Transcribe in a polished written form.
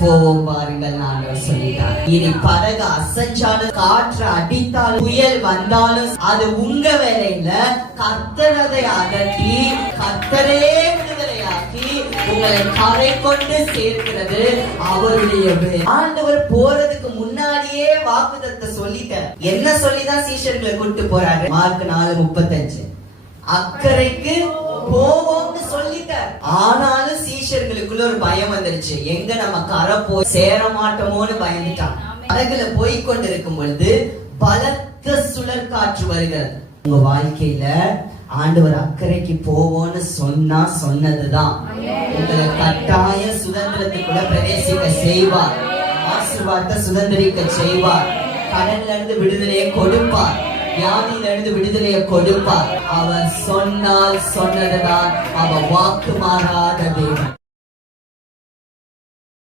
போவோம் பாருங்கள். ஆண்டவர் சொல்லிட்டார், இனி படகு அசைஞ்சாலும் காற்று அடித்தாலும் புயல் வந்தாலும் அது உங்க வேலையில. கர்த்தரதை அகற்றி கர்த்தரே விடுதலையாக்கி உங்களை கரை கொண்டு சேர்க்கிறது அவருடைய வேலை. ஆண்டவர் போறதுக்கு முன்னாடியே வாக்குத்தத்தத்தை சொல்லிட்டார். என்ன சொல்லிதான் சீஷர்களை கூட்டு போறாரு? மார்க் 4:35 அக்கறைக்கு போவோம்னு சொல்லிட்டார். ஆனாலும் சீஷர்களுக்குள்ள ஒரு பயம் வந்துருச்சு. எங்க நம்ம கரை போய் சேர மாட்டோமோன்னு பயந்துட்டான். படகுல போய் கொண்டிருக்கும் பொழுது பலத்த சுழற்காற்று வருகிறது. உங்க வாழ்க்கையில ஆண்டவர் அக்கறைக்கு போவோம்னு சொன்னதுதான் உங்களை கட்டாய சுதந்திரத்துக்குள்ள பிரவேசிக்க செய்வார். ஆசீர்வாதத்தை சுதந்திரிக்க செய்வார். கடன்ல இருந்து விடுதலையை கொடுப்பார். வியாதியிலிருந்து விடுதலையை கொடுப்பார். அவர் சொன்னால் சொன்னதுதான். அவர் வாக்கு மாறாத தேவன்.